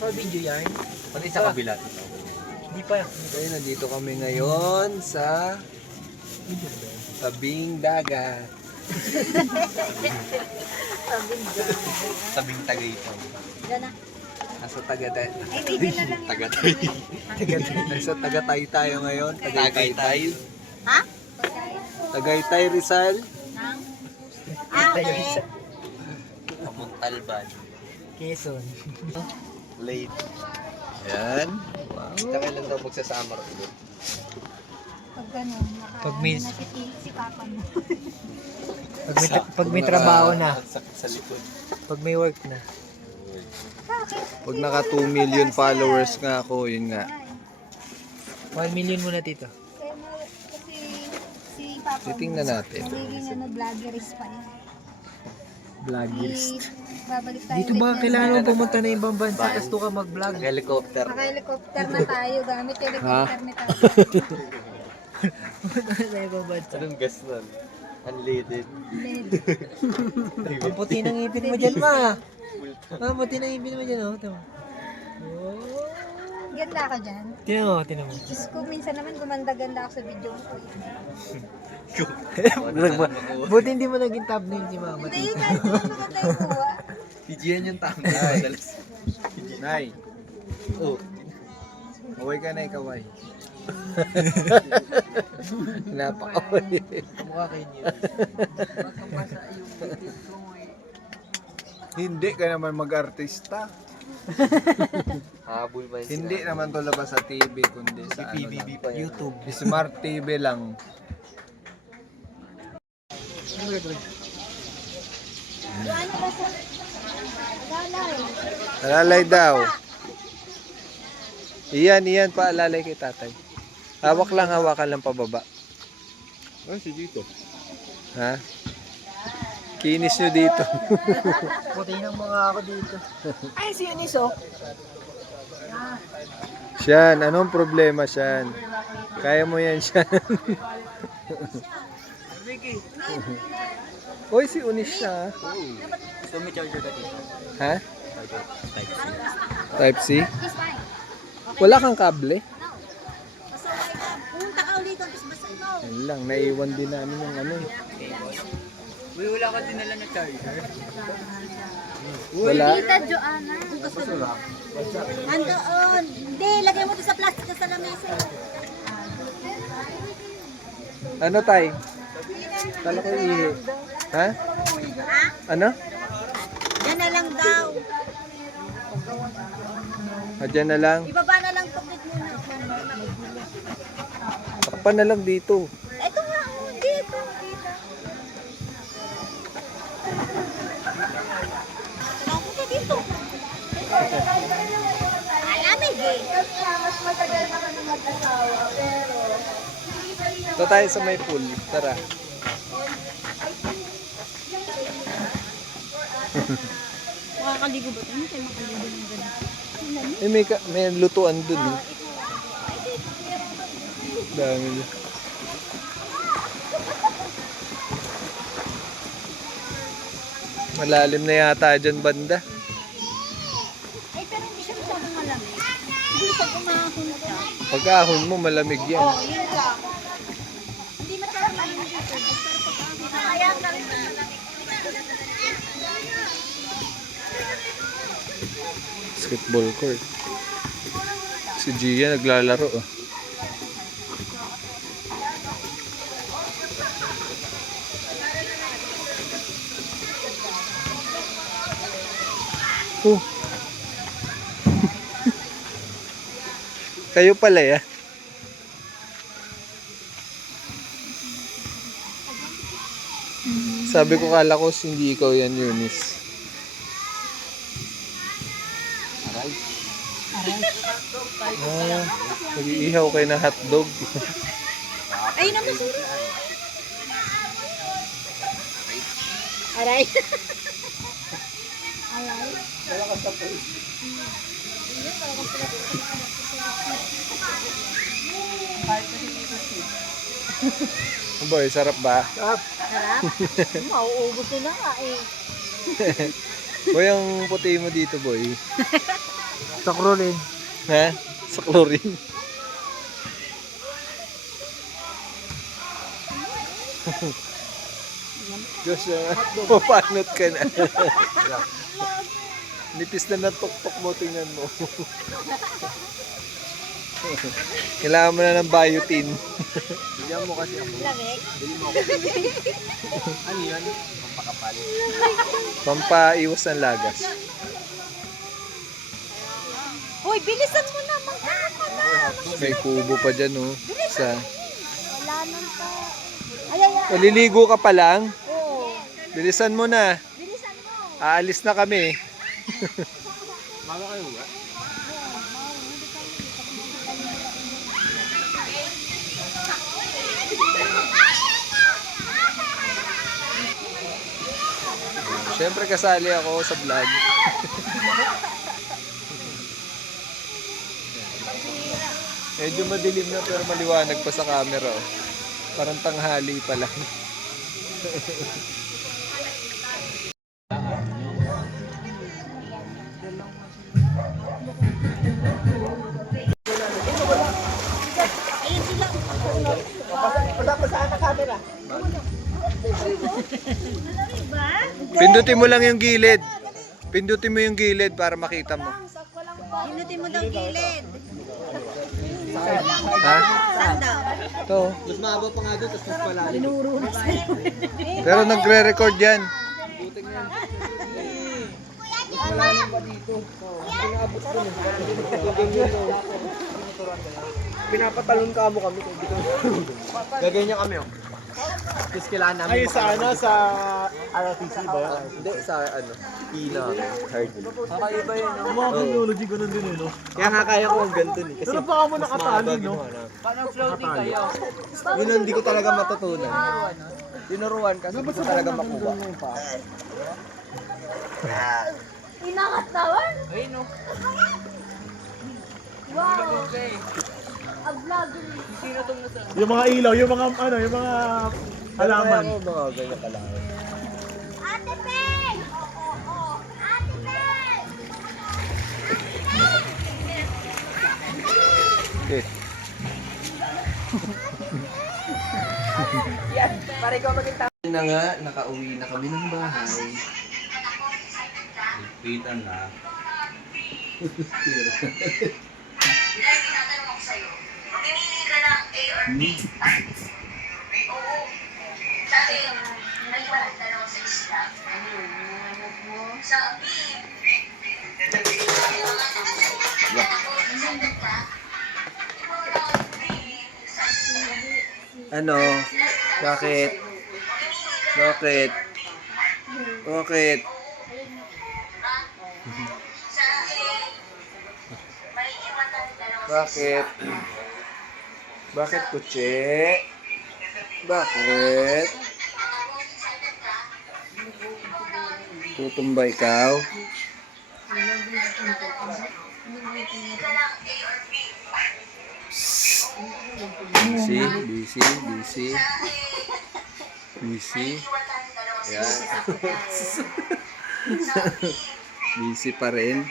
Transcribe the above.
For video yan. Pati sa kabila. Hindi pa. Okay, nandito kami ngayon sa tabing dagat. Tabing Tagaytay. Diyan na. Nasa Tagatay. Ay, video na lang. Tagatay. Nasa Tagatay tayo ngayon. Tagaytay. Ha? Tagaytay Rizal. Nang? Ah, okay. Pamuntalban. Quezon. Late. Ayan. Kita kailan daw magsasummer ulit. Pag gano'n, Pag may- si Papa mo. Pag may trabaho na. Ang sakit sa likod. Pag may work na. Pag naka 2 million followers nga ako, yun nga. 1 million muna tito. Kasi si Papa Titingnan natin. Nagiging vloggerist pa yun. Vloggerist. Babalik tayo. Dito ba kailangan mo pumunta na ibang bansa tapos doon ka mag-vlog? Helicopter. Naka-helicopter na tayo. Gamit helicopter ni tayo. Pumunta na sa ibang bansa. Anong gas nun? Unleaded. Ang puti ng ipin mo dyan, ma. Ma, puti ng ipin mo dyan, oh. Tama. Oh. Ganda ka dyan. Tinan mo, tinan mo. Diyos ko, minsan naman gumanda-ganda ako sa video ko. Buti hindi mo naging thumbnail si mama. Hindi, kahit naman maganda yung kuha. PGN yung tama. Madalas. Nay, Oh. away ka na ikaway. Napakaway. Mukha kayo niyo. Hindi ka naman mag-artista. Habol ba yung Hindi naman to labas sa TV, kundi Si sa PBB pa yan. YouTube. Smart TV lang. Ano ba sa... Lalay. Alalay daw. Iyan pa, alalay kay tatay. Hawak lang, hawakan lang pababa. si dito. Ha? Kinis nyo dito. Puti ng mga ako dito. Ay, si Eunice, oh. Siyan, anong problema Siyan? Kaya mo yan Siyan. Hoy, si Unis siya. So may charger ka dito. Ha? Type C. Type C? It's fine. Wala kang kable? Basta okay ka. Pumunta ka ulit. Tapos basta mo. Yan lang, naiwan din namin yung ano eh. Uy, wala ka dinala na charger. Wala. Tita Joanna. Andoon. Hindi, lagay mo ito sa plastic sa lamesa. Ano tay? Kala ko ihi. Ha? Ha? Ano? Yan na lang daw. Adyan na lang. Ibaba na lang tukit muna. Takpan na lang dito. Ito nga, oh, dito. Napunta dito. Alamig eh. Mas matagal na kami mag-asawa, pero... Ito tayo sa may pool. Tara. Makakaligo ba ito? Hindi tayo makaligo ng ganito. Eh, may lutuan dun eh. Dami niya. Malalim na yata dyan banda. Ay, pero hindi siya masyadong malamig. Hindi pag umahon ka. Pag-ahon mo, malamig yan. Oo, yun lang. Hindi masyadong malamig dito. Pero pag ahon ka, kaya ka rin malamig. Basketball court. Si Gia naglalaro. Oh. Oh. Kayo pala ya. Sabi ko kala ko hindi ikaw yan, Eunice. Ah, nag-iihaw kayo ng hotdog. Ay, naman sura. Aray. Aray. Wala ka sa pool. Boy, sarap ba? Sarap. Sarap. Mauubos ko na nga eh. Boy, ang puti mo dito, boy. Sa Krolin. Ha? Sa chlorine. Diyos, papanot ka na. Nipis na natuktok mo, tingnan mo. Kailangan mo na ng biotin. Bigyan mo kasi ako. Lamig. Bili mo ako. Ano yan? Pampakapal. Pampaiwas ng lagas. Hoy, bilisan mo na. Magkano ka na. May kubo pa dyan, oh. Isa. Wala nang pa. Ay, ay, ay. Maliligo ka pa lang. Oo. Bilisan mo na. Bilisan mo. Aalis na kami. Maga kayo ba? Siyempre kasali ako sa vlog. Medyo madilim na pero maliwanag pa sa camera. Oh. Parang tanghali pa lang. Pindutin mo lang yung gilid. Pindutin mo yung gilid para makita mo. Inutin mo daw gilid. Ha? Saan daw? Ito. Mas mahaba pa nga doon, tapos mas palalim. Tinuro na sa'yo. Pero nagre-record yan. Pinapatalon ka mo kami. Gaganyan kami oh. Tapos kailangan namin. Ay, sa ano? Sa ROTC ba yan? Hindi, sa ano. Ina. Hard. Kakaiba yun. No? Mga technology ko nandun eh, no? Kaya nga kaya ko ang ganito eh. Kasi Pero baka mo nakatali, no? Parang floating kayo. Yun ang hindi ko talaga matutunan. Tinuruan kasi hindi ko talaga makuha. Inangat naman? Ayun no. Wow. A vlogger. Sino itong nasa? Yung mga ilaw, yung mga ano, yung mga halaman. Kaya ako mga ganyan kalaki. Ate Peng! Oo. Ate Peng! Okay. Pare ko maging Na nga, nakauwi na kami ng bahay. Pitan na. Mamimili ka ng A or B. Oo. Sabi, naliwanag ka naman sa isla. Sa B, Ano? Bakit? Bakit? Bakit? sa A, may iwatan ka naman sa Bakit? Bakit, kutsi? Bakit? Tutumba ikaw? Busy, busy, busy. Busy. Yan. Busy pa rin.